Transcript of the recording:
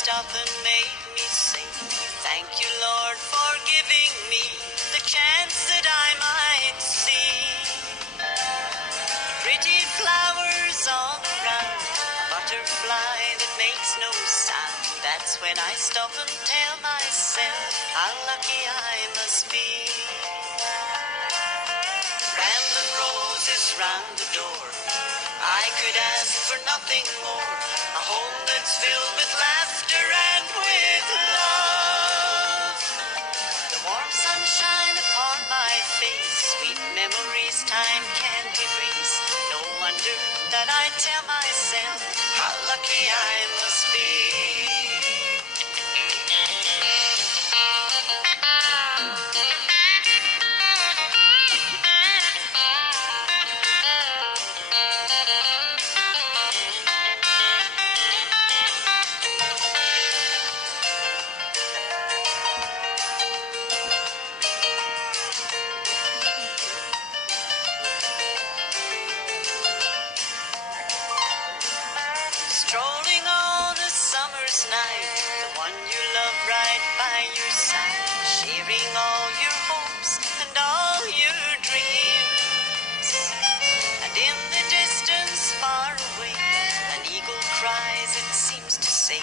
stop and make me sing. Thank you, Lord, for giving me the chance that I might see. Pretty flowers all around, a butterfly that makes no sound. That's when I stop and tell myself how lucky I must be. Rambling roses round the door, I could ask for nothing more. A home that's filled with laughter and with love. The warm sunshine upon my face, sweet memories time can't erase. No wonder that I tell myself how lucky I must be. Strolling on a summer's night, the one you love right by your side, sharing all your hopes and all your dreams. And in the distance far away, an eagle cries, it seems to say,